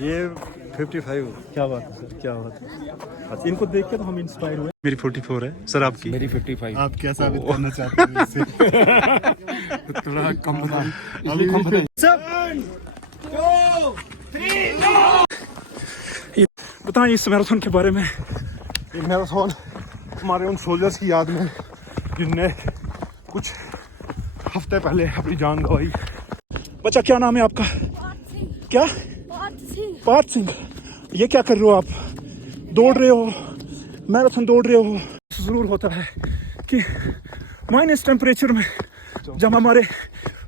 ये 55। क्या बात है सर, क्या बात है। अच्छा, इनको देख के तो हम इंस्पायर हुए। मेरी 44 है सर, आपकी? मेरी 55। आप क्या साबित करना चाहते हैं इससे? थोड़ा कम बता, अभी कम बताइए। बताएं इस मैराथन के बारे में। ये मैराथन हमारे उन सोल्जर्स की याद में जिनने कुछ हफ्ते पहले अपनी जान गंवाई। बच्चा, क्या नाम है आपका? क्या? पार्थ सिंह। ये क्या कर रहे हो आप? दौड़ रहे हो, मैराथन दौड़ रहे हो। जरूर होता है कि माइनस टेम्परेचर में जब हमारे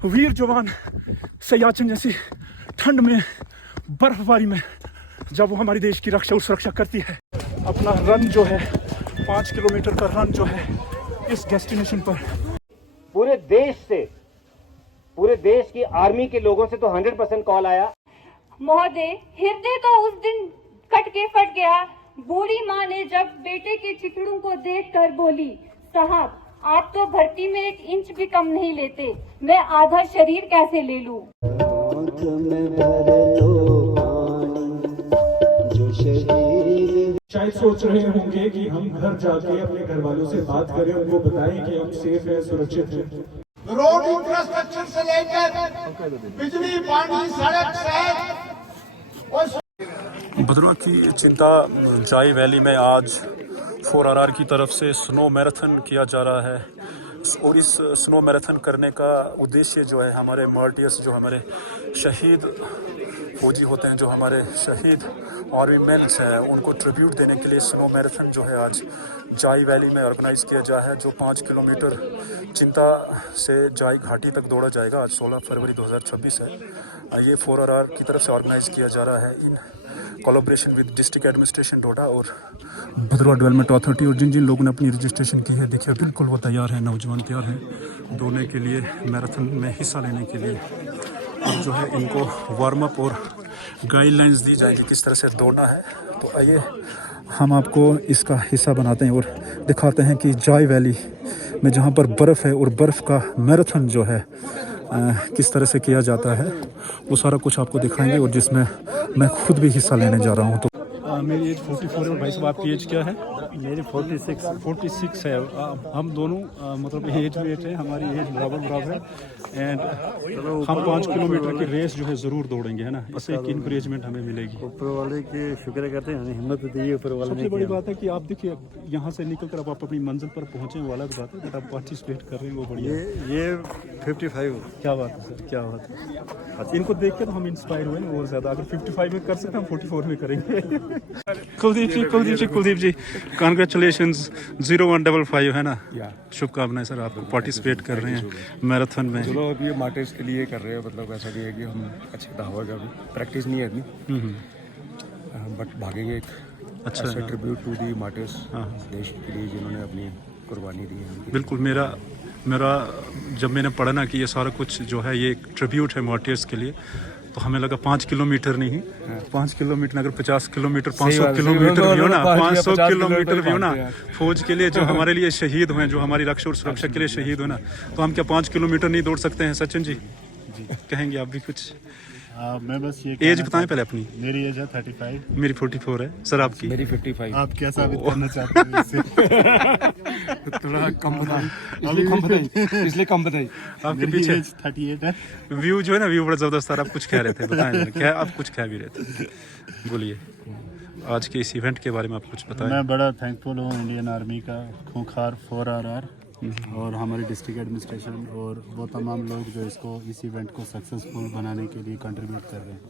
वीर जवान सियाचिन जैसी ठंड में, बर्फबारी में, जब वो हमारे देश की रक्षा और सुरक्षा करती है, अपना रन जो है 5 किलोमीटर का रन जो है इस डेस्टिनेशन पर, पूरे देश की आर्मी के लोगों से तो 100% कॉल आया। महोदय, हृदय तो उस दिन कट के फट गया। बूढ़ी माँ ने जब बेटे के चिथड़ों को देखकर बोली, साहब आप तो भर्ती में 1 इंच भी कम नहीं लेते, मैं आधा शरीर कैसे ले लूं। शायद सोच रहे होंगे कि हम घर जाके अपने घर वालों से बात करें, उनको बताएं कि हम सेफ हैं, सुरक्षित हैं। रोड इंफ्रास्ट्रक्चर से लेकर बिजली, पानी, सड़क, शहर और भद्रवाह की चिंता जाई वैली में आज 4RR की तरफ से स्नो मैराथन किया जा रहा है। और इस स्नो मैराथन करने का उद्देश्य जो है, हमारे मार्टियर्स, जो हमारे शहीद फौजी होते हैं, जो हमारे शहीद आर्मी मेन्स हैं, उनको ट्रिब्यूट देने के लिए स्नो मैराथन जो है आज जाई वैली में ऑर्गेनाइज़ किया जा है, जो 5 किलोमीटर चिंता से जाई घाटी तक दौड़ा जाएगा। आज 16 फरवरी 2026 है। ये 4RR की तरफ से ऑर्गेनाइज़ किया जा रहा है in collaboration with district administration Doda और भद्रवाह डेवलपमेंट अथॉरिटी। और जिन जिन लोगों ने अपनी रजिस्ट्रेशन की है, देखिए बिल्कुल वो तैयार है, नौजवान तैयार हैं दौड़ने के लिए, मैराथन में हिस्सा लेने के लिए। और जो है इनको वार्म अप और गाइडलाइंस दी जाएगी किस तरह से दौड़ना है। तो आइए हम आपको इसका हिस्सा बनाते हैं और दिखाते हैं कि जाई वैली में जहाँ पर बर्फ़ है और बर्फ़ का मैराथन जो है किस तरह से किया जाता है, वो सारा कुछ आपको दिखाएंगे, और जिसमें मैं खुद भी हिस्सा लेने जा रहा हूँ। तो मेरी एज 44 है और भाई साहब आपकी एज क्या है? मेरी 46 है। हम दोनों मतलब एज वेट है, हमारी एज बराबर है। एंड हम 5 किलोमीटर की रेस जो है ज़रूर दौड़ेंगे, है ना। इससे एक इंकरेजमेंट हमें मिलेगी। ऊपर वाले की शुक्र करते हैं, हिम्मत दी ऊपर वाले ने। सबसे बड़ी बात है कि आप देखिए यहाँ से निकल कर आप अपनी मंजिल पर पहुँचे, वो अलग बात है, बट आप पार्टिसिपेट कर रहे हैं, वो बढ़िया। ये 55। क्या बात है सर, क्या बात है। अच्छा, इनको देख के तो हम इंस्पायर हुए ना और ज़्यादा। अगर 55 में कर सकते हैं, हम 44 में करेंगे। कुलदीप जी कॉन्ग्रेचुलेशंस। 0155 है ना। शुभकामनाएं सर, आप पार्टिसिपेट कर रहे हैं मैराथन में। चलो अब ये मार्टियर्स के लिए कर रहे हैं, मतलब ऐसा नहीं है कि हम अच्छे धावा का प्रैक्टिस नहीं है इतनी, बट भागेंगे एक अच्छा ट्रिब्यूट टू दी मार्टियर्स, देश के लिए जिन्होंने अपनी कुर्बानी दी है। बिल्कुल। मेरा जब मैंने पढ़ा ना कि ये सारा कुछ जो है ये एक ट्रिब्यूट है मार्टियर्स के लिए, तो हमें लगा 5 किलोमीटर नहीं, 5 किलोमीटर अगर 50 किलोमीटर 500 किलोमीटर भी हो ना, 500 किलोमीटर भी हो ना, फौज के लिए जो हमारे लिए शहीद हुए, जो हमारी रक्षा और सुरक्षा के लिए शहीद हुए ना, तो हम क्या 5 किलोमीटर नहीं दौड़ सकते हैं? सचिन जी कहेंगे आप भी कुछ? मैं बस ये एज बताएं पहले अपनी। मेरी एज है 35। मेरी 44 है सर, आपकी? मेरी 55। आप क्या साबित करना चाहते हैं इससे? थोड़ा कम बताइए, अभी कम बताइए, इसलिए कम बताइए। आपके पीछे 38 है। व्यू जो है ना, व्यू बड़ा जबरदस्त। आप कुछ कह रहे थे, बताएं क्या आप कुछ कह भी रहे थे, बोलिए। आज के इस इवेंट के बारे में आप कुछ बताएं। मैं बड़ा थैंकफुल हूँ इंडियन आर्मी का, खूंखार 4RR और हमारे डिस्ट्रिक्ट एडमिनिस्ट्रेशन और वो तमाम लोग जो इस इवेंट को सक्सेसफुल बनाने के लिए कंट्रीब्यूट कर रहे हैं।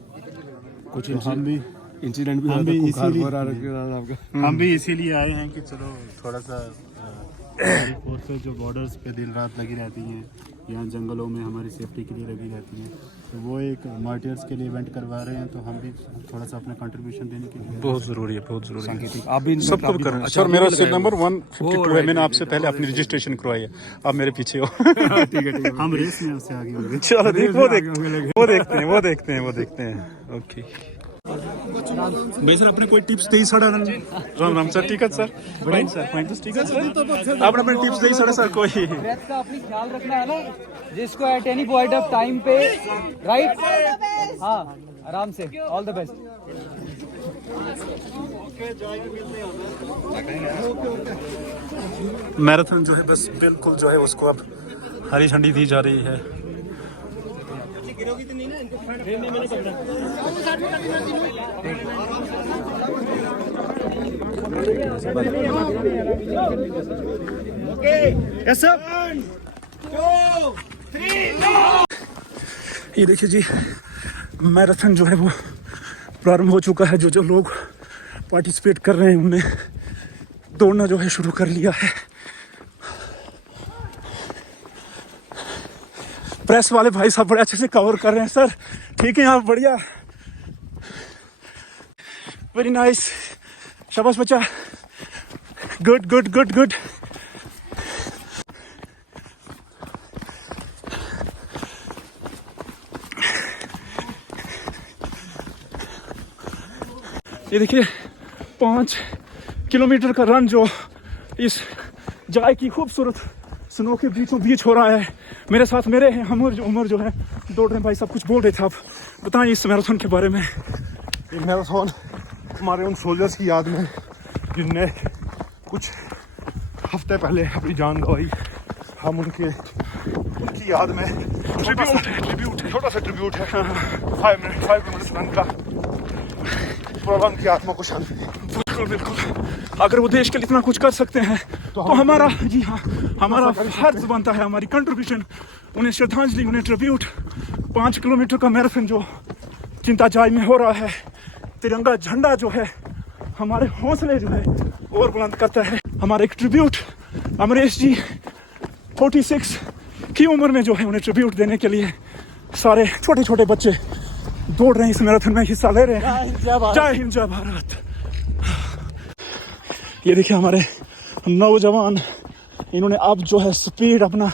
कुछ हम भी इंसिडेंट भी इसीलिए आए हैं कि चलो थोड़ा सा हमारी फोर्सेस जो बॉर्डर्स पे दिन रात लगी रहती हैं, यहाँ जंगलों में हमारी सेफ्टी के लिए लगी रहती हैं, तो वो एक मार्टियर्स के लिए इवेंट करवा रहे हैं, तो हम भी थोड़ा सा अपना कंट्रीब्यूशन देने के लिए बहुत ज़रूरी है, बहुत ज़रूरी है। आप भी सबको कर रहे हैं। अच्छा, मेरा सीट नंबर 152 है। मैंने आपसे पहले अपनी रजिस्ट्रेशन करवाई है, आप मेरे पीछे हो। ठीक है, हम रेस में आपसे आगे होंगे। चलो वो देखते हैं। ओके भाई सर, आपने कोई टिप्स दी सर? राम सर, ठीक है सर, फाइन सर, ठीक है सर। आपने अपनी टिप्स दी सर कोई? ब्रेथ का अपनी ख्याल रखना है ना, जिसको at any point of time पे, राइट, हाँ, आराम से, ऑल द बेस्ट। मैराथन जो है बस बिल्कुल जो है उसको अब हरी झंडी दी जा रही है। ये देखिए जी, मैराथन जो है वो प्रारंभ हो चुका है। जो जो लोग पार्टिसिपेट कर रहे हैं उनने दौड़ना जो है शुरू कर लिया है। प्रेस वाले भाई साहब बड़े अच्छे से कवर कर रहे हैं। सर ठीक है, आप बढ़िया, वेरी नाइस, शाबाश बच्चा, गुड गुड गुड गुड। ये देखिए 5 किलोमीटर का रन जो इस जाए की खूबसूरत स्नो के बीचों बीच हो रहा है। मेरे साथ मेरे हैं उमर जो है दौड़ रहे हैं। भाई सब कुछ बोल रहे थे, आप बताएं इस मैराथन के बारे में। ये मैराथन हमारे उन सोल्जर्स की याद में जिनने कुछ हफ्ते पहले अपनी जान गंवाई। हम उनकी याद में छोटा सा ट्रिब्यूट है। 5 मिनट्स रन का, थोड़ा उनकी आत्मा को शांति। बिल्कुल बिल्कुल, अगर वो देश के लिए इतना कुछ कर सकते हैं तो हमारा, जी हाँ, हमारा फर्ज बनता है, हमारी कंट्रीब्यूशन, उन्हें श्रद्धांजलि, उन्हें ट्रिब्यूट। 5 किलोमीटर का मैराथन जो चिंता जाई में हो रहा है, तिरंगा झंडा जो है हमारे हौसले जो है और बुलंद करता है। हमारा एक ट्रिब्यूट अमरीश जी 46 की उम्र में जो है उन्हें ट्रिब्यूट देने के लिए सारे छोटे छोटे बच्चे दौड़ रहे हैं, इस मैराथन में हिस्सा ले रहे हैं। जय हिंद, जय भारत। ये देखिए हमारे नौजवान, इन्होंने अब जो है स्पीड, अपना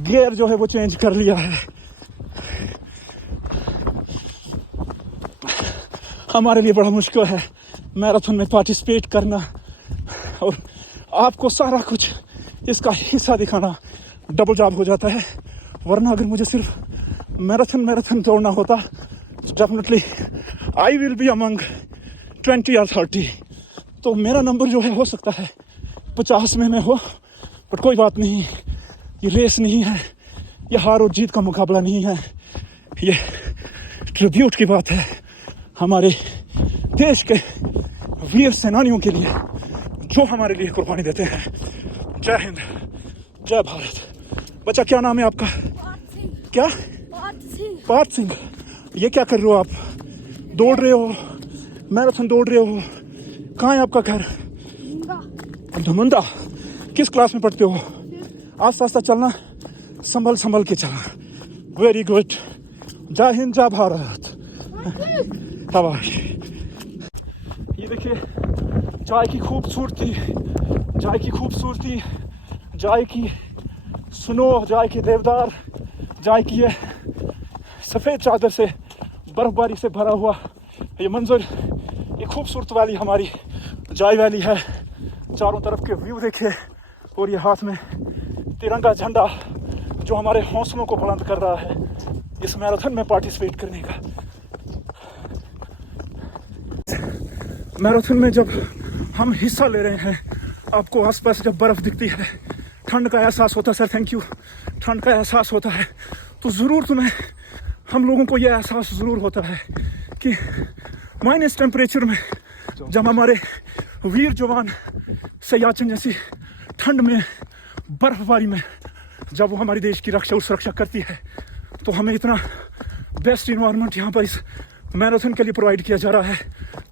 गियर जो है वो चेंज कर लिया है। हमारे लिए बड़ा मुश्किल है मैराथन में पार्टिसिपेट करना और आपको सारा कुछ इसका हिस्सा दिखाना। डबल जॉब हो जाता है, वरना अगर मुझे सिर्फ मैराथन दौड़ना होता तो definitely I will be among 20 और 30। तो मेरा नंबर जो है हो सकता है 50 में मैं हो, बट कोई बात नहीं, ये रेस नहीं है, ये हार और जीत का मुकाबला नहीं है, ये ट्रिब्यूट की बात है हमारे देश के वीर सेनानियों के लिए जो हमारे लिए कुर्बानी देते हैं। जय हिंद, जय भारत। बच्चा क्या नाम है आपका? क्या? पार्थ सिंह। ये क्या कर रहे हो आप? दौड़ रहे हो, मैराथन दौड़ रहे हो? कहाँ है आपका घर? धुमंदा। किस क्लास में पढ़ते हो? आस्ता आस्ता चलना, संभल के चलना। Very good. जय हिंद, जय भारत। शाबाश। ये देखिए चाय की खूबसूरती, चाय की स्नो, चाय के देवदार, चाय की ये सफ़ेद चादर से, बर्फबारी से भरा हुआ ये मंजर, ये खूबसूरत वैली हमारी जाय वैली है। चारों तरफ के व्यू देखिए, और ये हाथ में तिरंगा झंडा जो हमारे हौसलों को बुलंद कर रहा है इस मैराथन में पार्टिसिपेट करने का। मैराथन में जब हम हिस्सा ले रहे हैं, आपको आसपास जब बर्फ़ दिखती है, ठंड का एहसास होता है, सर थैंक यू, ठंड का एहसास होता है, तो ज़रूर हम लोगों को यह एहसास ज़रूर होता है कि माइनस टेम्परेचर में जब हमारे वीर जवान सियाचिन जैसी ठंड में, बर्फबारी में जब वो हमारे देश की रक्षा और सुरक्षा करती है, तो हमें इतना बेस्ट इन्वायरमेंट यहाँ पर इस मैराथन के लिए प्रोवाइड किया जा रहा है।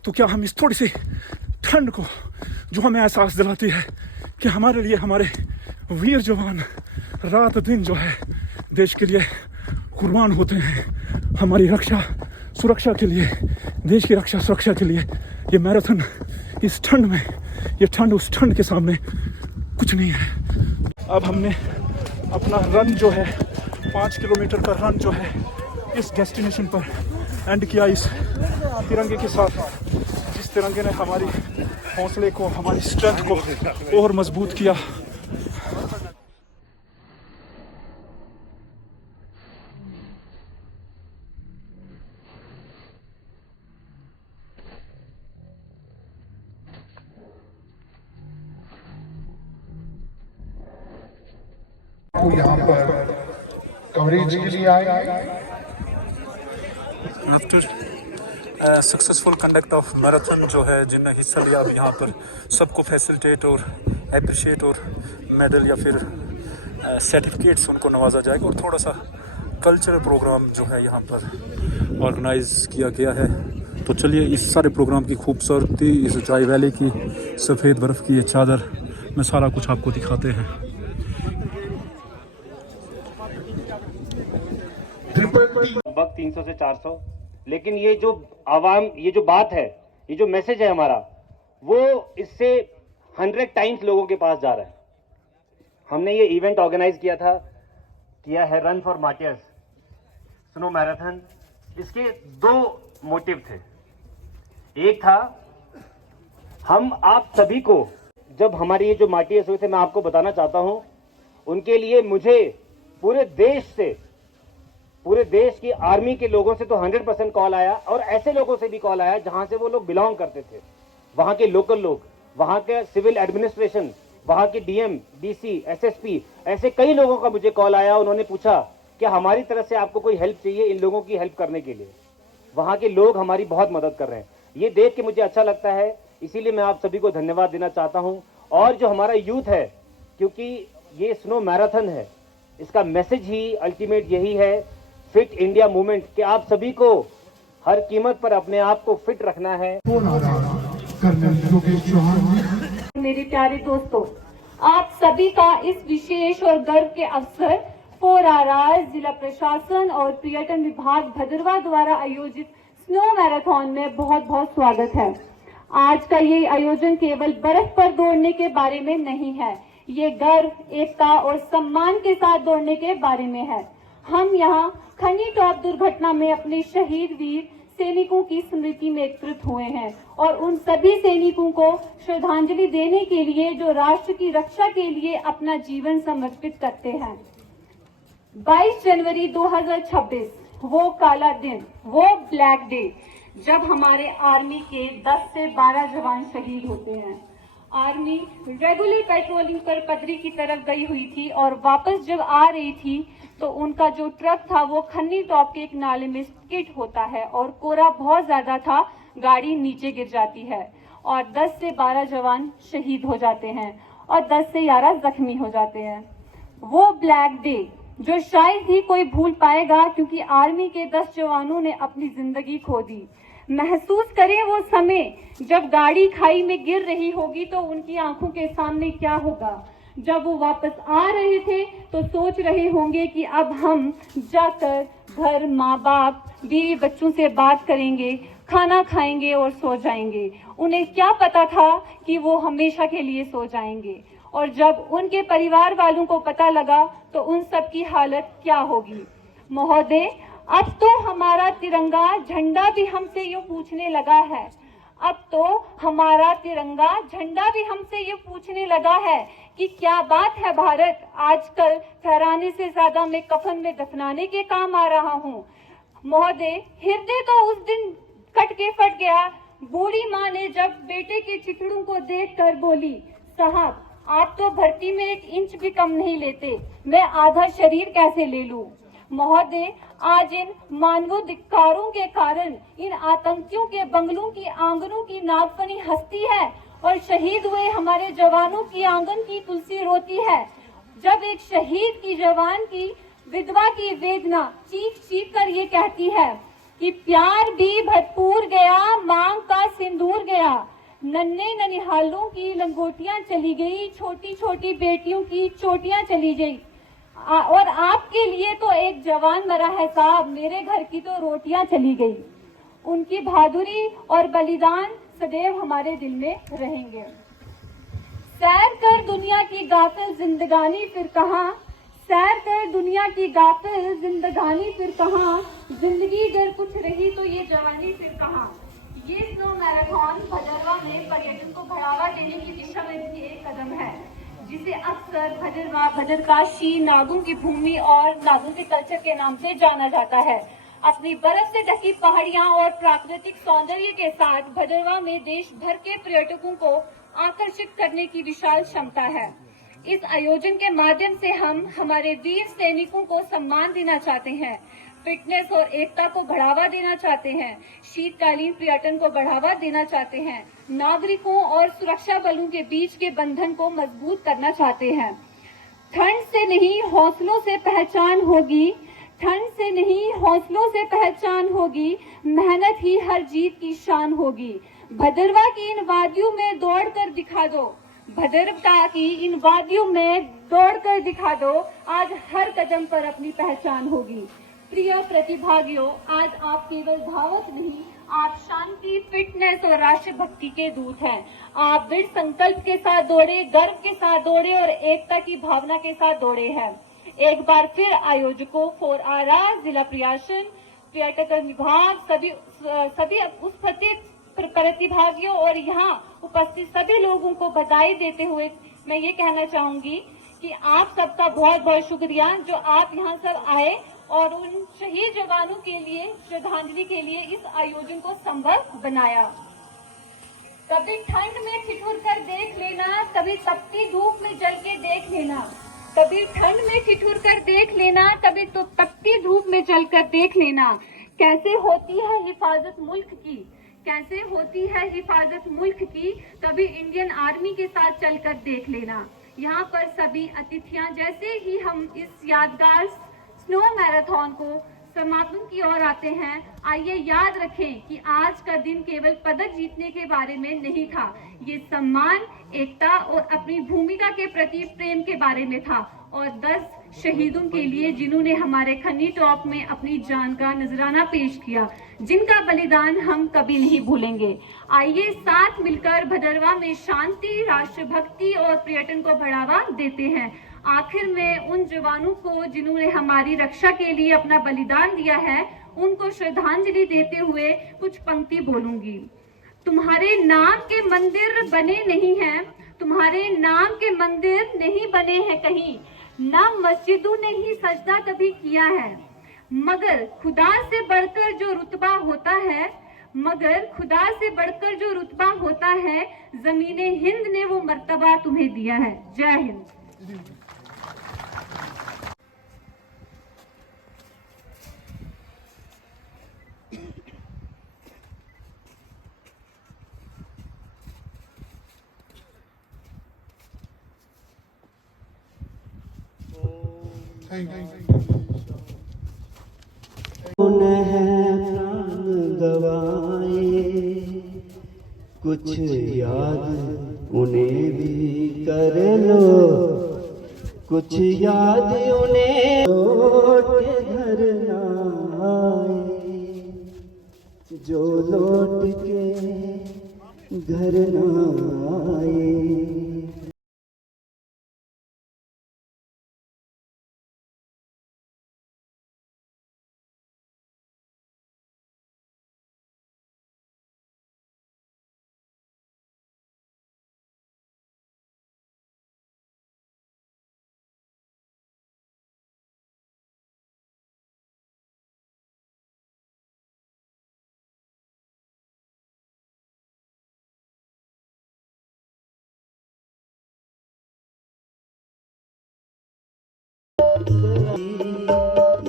तो क्या हम इस थोड़ी सी ठंड को जो हमें एहसास दिलाती है कि हमारे लिए हमारे वीर जवान रात दिन जो है देश के लिए कुर्बान होते हैं, हमारी रक्षा सुरक्षा के लिए, देश की रक्षा सुरक्षा के लिए, ये मैराथन इस ठंड में, ये ठंड उस ठंड के सामने कुछ नहीं है। अब हमने अपना रन जो है 5 किलोमीटर का रन जो है इस डेस्टिनेशन पर एंड किया, इस तिरंगे के साथ, जिस तिरंगे ने हमारी हौसले को, हमारी स्ट्रेंथ को और मजबूत किया। को यहाँ पर कवरेज के लिए आए। After successful conduct of marathon जो है जिनने हिस्सा लिया अभी यहाँ पर सबको फैसिलिटेट और अप्रिशिएट और मेडल या फिर सर्टिफिकेट्स उनको नवाजा जाएगा और थोड़ा सा कल्चरल प्रोग्राम जो है यहाँ पर ऑर्गेनाइज किया गया है। तो चलिए इस सारे प्रोग्राम की खूबसूरती, इस ऊंचाई वैली की सफ़ेद बर्फ़ की ये चादर में सारा कुछ आपको दिखाते हैं। लगभग 300 से 400, लेकिन ये जो आवाम, ये जो बात है, ये जो मैसेज है हमारा, वो इससे 100 टाइम्स लोगों के पास जा रहा है। हमने ये इवेंट ऑर्गेनाइज किया है run for martyrs snow marathon. इसके 2 मोटिव थे। एक था, हम आप सभी को, जब हमारे ये जो मार्टियर्स हुए थे, मैं आपको बताना चाहता हूं, उनके लिए मुझे पूरे देश की आर्मी के लोगों से तो 100% कॉल आया, और ऐसे लोगों से भी कॉल आया जहां से वो लोग बिलोंग करते थे, वहां के लोकल लोग, वहां के सिविल एडमिनिस्ट्रेशन, वहां के डीएम, डीसी, एसएसपी, ऐसे कई लोगों का मुझे कॉल आया। उन्होंने पूछा कि हमारी तरफ से आपको कोई हेल्प चाहिए इन लोगों की हेल्प करने के लिए। वहां के लोग हमारी बहुत मदद कर रहे हैं। ये देख के मुझे अच्छा लगता है, इसीलिए मैं आप सभी को धन्यवाद देना चाहता हूं। और जो हमारा यूथ है, क्योंकि ये स्नो मैराथन है, इसका मैसेज ही अल्टीमेट यही है, फिट इंडिया मूवमेंट, कि आप सभी को हर कीमत पर अपने आप को फिट रखना है। मेरे प्यारे दोस्तों, आप सभी का इस विशेष और गर्व के अवसर 4RR जिला प्रशासन और पर्यटन विभाग भदरवा द्वारा आयोजित स्नो मैराथन में बहुत बहुत स्वागत है। आज का ये आयोजन केवल बर्फ पर दौड़ने के बारे में नहीं है, ये गर्व, एकता और सम्मान के साथ दौड़ने के बारे में है। हम यहाँ खनी टॉप दुर्घटना में अपने शहीद वीर सैनिकों की स्मृति में एकत्रित हुए हैं और उन सभी सैनिकों को श्रद्धांजलि देने के लिए जो राष्ट्र की रक्षा के लिए अपना जीवन समर्पित करते हैं। 22 जनवरी 2026 वो काला दिन, वो ब्लैक डे, जब हमारे आर्मी के 10 से 12 जवान शहीद होते हैं। आर्मी रेगुलर पेट्रोलिंग पर पदरी की तरफ गई हुई थी और वापस जब आ रही थी तो उनका जो ट्रक था वो खन्नी टॉप के एक नाले में स्किड होता है और कोहरा बहुत ज्यादा था, गाड़ी नीचे गिर जाती है और 10 से 12 जवान शहीद हो जाते हैं और 10 से 11 जख्मी हो जाते हैं। वो ब्लैक डे जो शायद ही कोई भूल पाएगा, क्योंकि आर्मी के 10 जवानों ने अपनी जिंदगी खो दी। महसूस करें वो समय जब गाड़ी खाई में गिर रही होगी तो उनकी आंखों के सामने क्या होगा। जब वो वापस आ रहे थे तो सोच रहे होंगे कि अब हम जाकर घर, माँ बाप, बीवी बच्चों से बात करेंगे, खाना खाएंगे और सो जाएंगे। उन्हें क्या पता था कि वो हमेशा के लिए सो जाएंगे, और जब उनके परिवार वालों को पता लगा तो उन सब की हालत क्या होगी। महोदय, अब तो हमारा तिरंगा झंडा भी हमसे यूं पूछने लगा है, अब तो हमारा तिरंगा झंडा भी हमसे ये पूछने लगा है कि क्या बात है भारत, आजकल फहराने से ज्यादा मैं कफन में दफनाने के काम आ रहा हूँ। महोदय, हृदय तो उस दिन कट के फट गया। बूढ़ी माँ ने जब बेटे के चिथड़ों को देखकर बोली, साहब आप तो भर्ती में 1 इंच भी कम नहीं लेते, मैं आधा शरीर कैसे ले लूं। महोदय, आज इन मानवाधिकारों के कारण इन आतंकियों के बंगलों की आंगनों की नागफनी हंसती है और शहीद हुए हमारे जवानों की आंगन की तुलसी रोती है। जब एक शहीद की जवान की विधवा की वेदना चीख चीख कर ये कहती है कि प्यार भी भरपूर गया, मांग का सिंदूर गया, नन्हे ननिहालों की लंगोटियां चली गई, छोटी छोटी बेटियों की चोटियां चली गई, और आपके लिए तो एक जवान मरा है साहब, मेरे घर की तो रोटियां चली गई। उनकी बहादुरी और बलिदान सदैव हमारे दिल में रहेंगे। सैर कर दुनिया की गाफिल जिंदगानी फिर कहाँ, सैर कर दुनिया की गाफिल जिंदगानी फिर कहाँ, जिंदगी अगर कुछ रही तो ये जवानी फिर कहाँ। ये स्नो मैराथन भदरवा में पर्यटन को बढ़ावा देने की दिशा में भी एक कदम है, जिसे अक्सर भदरवा, भदरकाशी, नागों की भूमि और नागों के कल्चर के नाम से जाना जाता है। अपनी बर्फ से ढकी पहाड़ियां और प्राकृतिक सौंदर्य के साथ भदरवा में देश भर के पर्यटकों को आकर्षित करने की विशाल क्षमता है। इस आयोजन के माध्यम से हम हमारे वीर सैनिकों को सम्मान देना चाहते हैं, फिटनेस और एकता को बढ़ावा देना चाहते हैं, शीतकालीन पर्यटन को बढ़ावा देना चाहते हैं, नागरिकों और सुरक्षा बलों के बीच के बंधन को मजबूत करना चाहते हैं। ठंड से नहीं हौसलों से पहचान होगी, ठंड से नहीं हौसलों से पहचान होगी, मेहनत ही हर जीत की शान होगी। भदरवा की इन वादियों में दौड़ कर दिखा दो, भदरवा की इन वादियों में दौड़ कर दिखा दो, आज हर कदम पर अपनी पहचान होगी। प्रिय प्रतिभागियों, आज आप केवल धावक नहीं, आप शांति, फिटनेस और राष्ट्रभक्ति के दूत हैं। आप दृढ़ संकल्प के साथ दौड़े, गर्व के साथ दौड़े और एकता की भावना के साथ दौड़े हैं। एक बार फिर आयोजकों, 4RR, जिला प्रशासन, पर्यटन विभाग, सभी उपस्थित प्रतिभागियों और यहाँ उपस्थित सभी लोगों को बधाई देते हुए मैं ये कहना चाहूंगी कि आप सबका बहुत बहुत शुक्रिया जो आप यहाँ सब आए और उन शहीद जवानों के लिए श्रद्धांजलि के लिए इस आयोजन को संभव बनाया। कभी ठंड में ठिठुर कर देख लेना, कभी तपती धूप में जल के देख लेना, कभी ठंड में ठिठुर कर देख लेना, कभी तो तपती धूप में जल कर देख लेना। कैसे होती है हिफाजत मुल्क की, कैसे होती है हिफाजत मुल्क की, कभी इंडियन आर्मी के साथ चलकर देख लेना। यहाँ पर सभी अतिथियां, जैसे ही हम इस यादगार स्नो मैराथन को समापन की ओर आते हैं, आइए याद रखें कि आज का दिन केवल पदक जीतने के बारे में नहीं था, ये सम्मान, एकता और अपनी भूमिका के प्रति प्रेम के बारे में था। और 10 शहीदों के लिए जिन्होंने हमारे खन्नी टॉप में अपनी जान का नजराना पेश किया, जिनका बलिदान हम कभी नहीं भूलेंगे। आइए साथ मिलकर भदरवा में शांति, राष्ट्रभक्ति और पर्यटन को बढ़ावा देते हैं। आखिर में उन जवानों को जिन्होंने हमारी रक्षा के लिए अपना बलिदान दिया है, उनको श्रद्धांजलि देते हुए कुछ पंक्ति बोलूंगी। तुम्हारे नाम के मंदिर बने नहीं हैं, तुम्हारे नाम के मंदिर नहीं बने हैं कहीं, ना मस्जिदों ने ही सजदा कभी किया है, मगर खुदा से बढ़कर जो रुतबा होता है, मगर खुदा से बढ़कर जो रुतबा होता है, जमीने हिंद ने वो मर्तबा तुम्हें दिया है। जय हिंद। कुछ याद उन्हें भी कर लो, कुछ याद उन्हें लौट के घर ना आए, जो लौट के घर ना आए।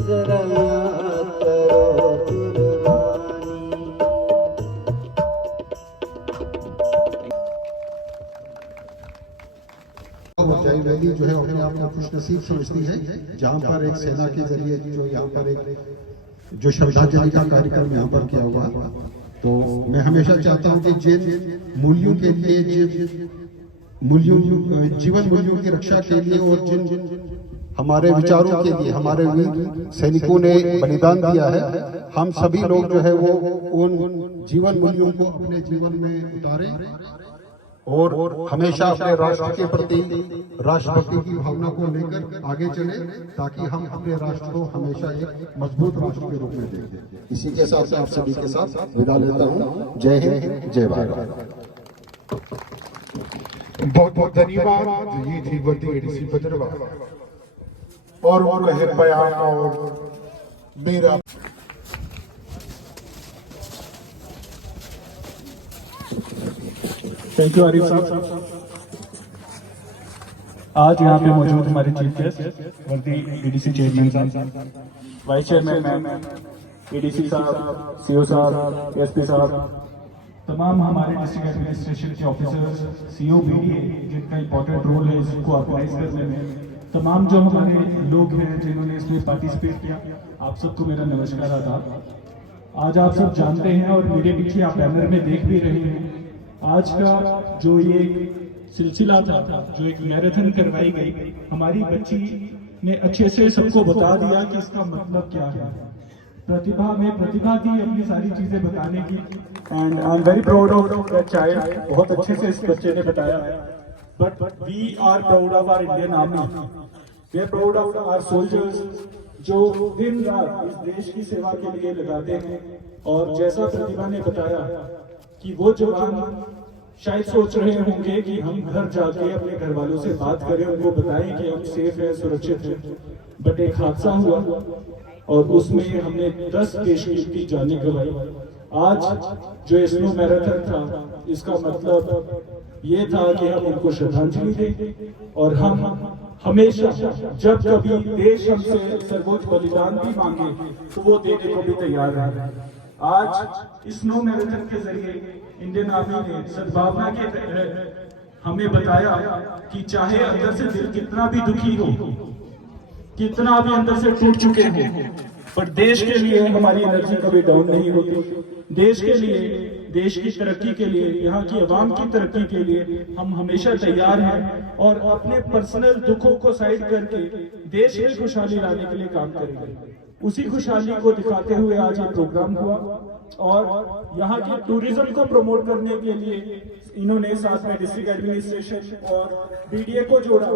जरा याद करो कुर्बानी। जय वैली जो है अपने आप को खुश नसीब समझती है, जहाँ पर एक सेना के जरिए जो यहाँ पर एक जो श्रद्धांजलि का कार्यक्रम यहाँ पर किया हुआ। तो मैं हमेशा चाहता हूँ कि जिन मूल्यों के लिए, जिन मूल्यों, जीवन मूल्यों की रक्षा के लिए और जिन हमारे विचारों के लिए हमारे वीर सैनिकों ने बलिदान दिया है, हम सभी लोग जो है वो उन जीवन मूल्यों को अपने जीवन में उतारें और हमेशा अपने राष्ट्र के प्रति राष्ट्रभक्ति की भावना को लेकर आगे चले, ताकि हम अपने राष्ट्र को हमेशा एक मजबूत राष्ट्र के रूप में देखें। इसी के साथ आप सभी के साथ विदा लेता हूँ। जय हिंद, जय भारत। बहुत बहुत धन्यवाद। ये थी वर्दी एडीसी भदरवा और वो लहर बयान और मेरा थैंक यू आरिफ साहब। आज यहाँ पे मौजूद हमारे चीफ गेस्ट वर्दी एडीसी चेयरमैन साहब, वाइस चेयरमैन मैम, एडीसी साहब, सीओ साहब, एसपी साहब, तमाम हमारे डिस्ट्रिक्ट एडमिनिस्ट्रेशन के ऑफिसर्स, सीओ बीडीए जिनका इम्पोर्टेंट रोल है इसको ऑर्गेनाइज करने में, तमाम जो हमारे लोग हैं जिन्होंने इसमें पार्टिसिपेट किया, आप सबको मेरा नमस्कार आदाब। आज आप सब जानते हैं और मेरे पीछे आप बैनर में देख भी रहे हैं, आज का जो ये सिलसिला था, जो एक मैराथन करवाई गई, हमारी बच्ची ने अच्छे से सबको बता दिया कि इसका मतलब क्या है। प्रतिभा थी अपनी सारी चीजें बताने की, and I am very proud of that child. बहुत अच्छे से इस बच्चे ने बताया। But we are proud of our Indian army, we are proud of our soldiers जो दिन रात इस देश की सेवा के लिए लगाते हैं। और जैसा प्रतिभा ने बताया कि वो जवान शायद सोच रहे होंगे कि हम घर जाके अपने घर वालों से बात करें, उनको बताएं कि हम सेफ हैं, सुरक्षित हैं। बट एक हादसा हुआ और उसमें हमने 10 देश की जानें गंवाई। आज जो स्नो मैराथन था, इसका मतलब ये था कि हम उनको श्रद्धांजलि दें और हम हमेशा जब कभी देश हमसे सर्वोच्च बलिदान भी मांगे तो वो देने को भी तैयार है। आज स्नो मैराथन के जरिए इंडियन आर्मी ने सद्भावना के तहत हमें बताया कि चाहे अंदर से दिल कितना भी दुखी हो, कितना भी अंदर से टूट चुके हो, पर देश के लिए हमारी एनर्जी कभी डाउन नहीं होती। देश के लिए, देश की तरक्की के लिए, यहाँ की आवाम की तरक्की के लिए हम हमेशा तैयार हैं और अपने पर्सनल दुखों को साइड करके देश में खुशहाली लाने के लिए काम करेंगे। उसी खुशहाली को दिखाते हुए आज ये प्रोग्राम हुआ और यहाँ के टूरिज्म को प्रमोट करने के लिए इन्होंने साथ में डिस्ट्रिक्ट एडमिनिस्ट्रेशन और बीडीए को जोड़ा,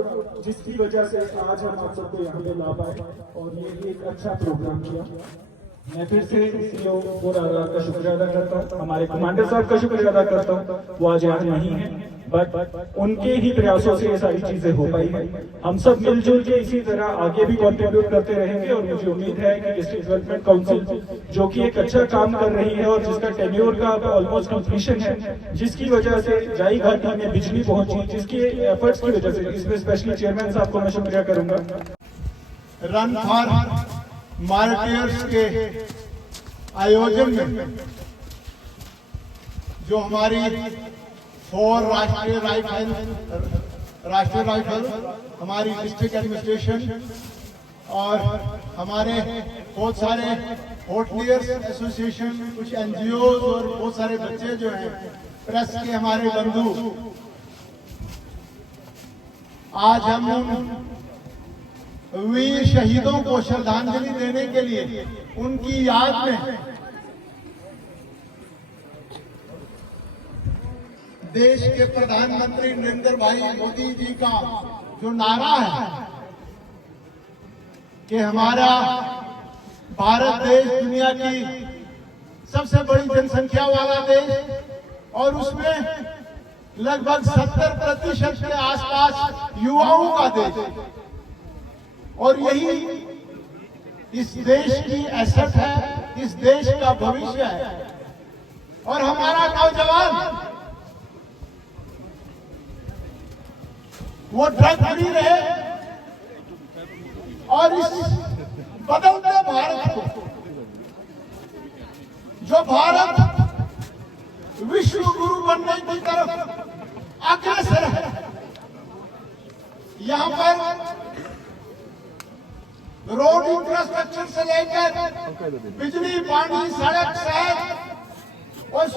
जिसकी वजह से आज हम आप सबको यहाँ पे ला पाए और ये एक अच्छा प्रोग्राम किया। मैं फिर से सीओ आर का शुक्रिया अदा करता हूँ, हमारे कमांडर साहब का शुक्रिया अदा करता हूँ। वो आज यहाँ नहीं है, बट उनके ही प्रयासों से ये सारी चीजें हो पाई है। हम सब मिलजुल के इसी तरह आगे भी कंट्रीब्यूट करते रहेंगे और मुझे उम्मीद है कि डिस्ट्रिक्ट डेवलपमेंट काउंसिल जो कि एक अच्छा काम कर रही है और जिसका टेन्योर का ऑलमोस्ट कंप्लीशन है, जिसकी वजह से जाई घाटी में बिजली पहुंची, जिसकी एफर्ट्स की वजह से, इसमें स्पेशली चेयरमैन साहब को मैं शुक्रिया करूंगा। रन फॉर मार्टियर्स के आयोजन में जो हमारी 4 राष्ट्रीय राइफल, हमारी डिस्ट्रिक्ट एडमिनिस्ट्रेशन और हमारे बहुत सारे होटलियर्स एसोसिएशन, कुछ एनजीओ और बहुत सारे बच्चे जो हैं, प्रेस के हमारे बंधु, आज हम वीर शहीदों को श्रद्धांजलि देने के लिए उनकी याद में देश के प्रधानमंत्री नरेंद्र भाई मोदी जी का जो नारा है कि हमारा भारत देश दुनिया की सबसे बड़ी जनसंख्या वाला देश और उसमें लगभग 70% के आसपास युवाओं का देश, और यही इस देश की एसेट है, इस देश का भविष्य है। और हमारा नौजवान वो ड्रग फ्री रहे और इस बदलते भारत को, जो भारत विश्व गुरु बनने की तरफ अग्रसर है, यहाँ पर रोड इंफ्रास्ट्रक्चर से लेकर बिजली, पानी, सड़क, शहर और